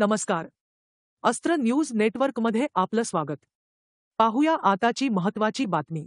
नमस्कार. अस्त्र न्यूज नेटवर्कमध्ये आपलं स्वागत. पाहूया आताची महत्त्वाची बातमी.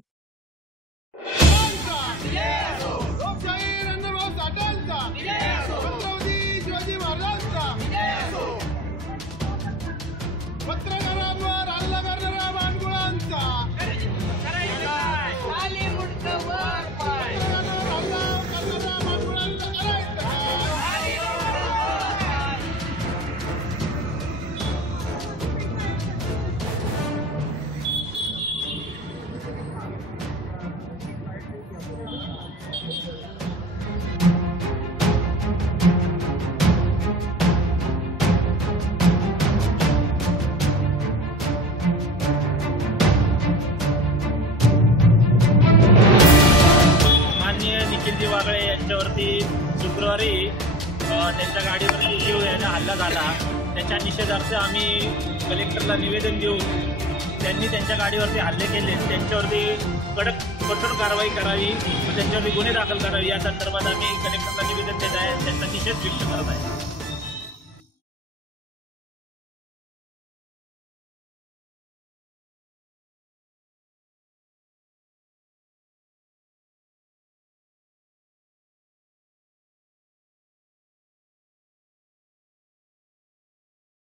वागळे यांच्यावरती शुक्रवारी त्यांच्या गाडीवरती जीव याने हल्ला झाला. त्याच्या निषेधार्थ आम्ही कलेक्टरला निवेदन देऊन त्यांनी त्यांच्या गाडीवरती हल्ले केले, त्यांच्यावरती कठोर कारवाई करावी व त्यांच्यावरती गुन्हे दाखल करावे या संदर्भात आम्ही कलेक्टरला निवेदन देत आहे. त्यांचा निषेध व्यक्त करत आहे.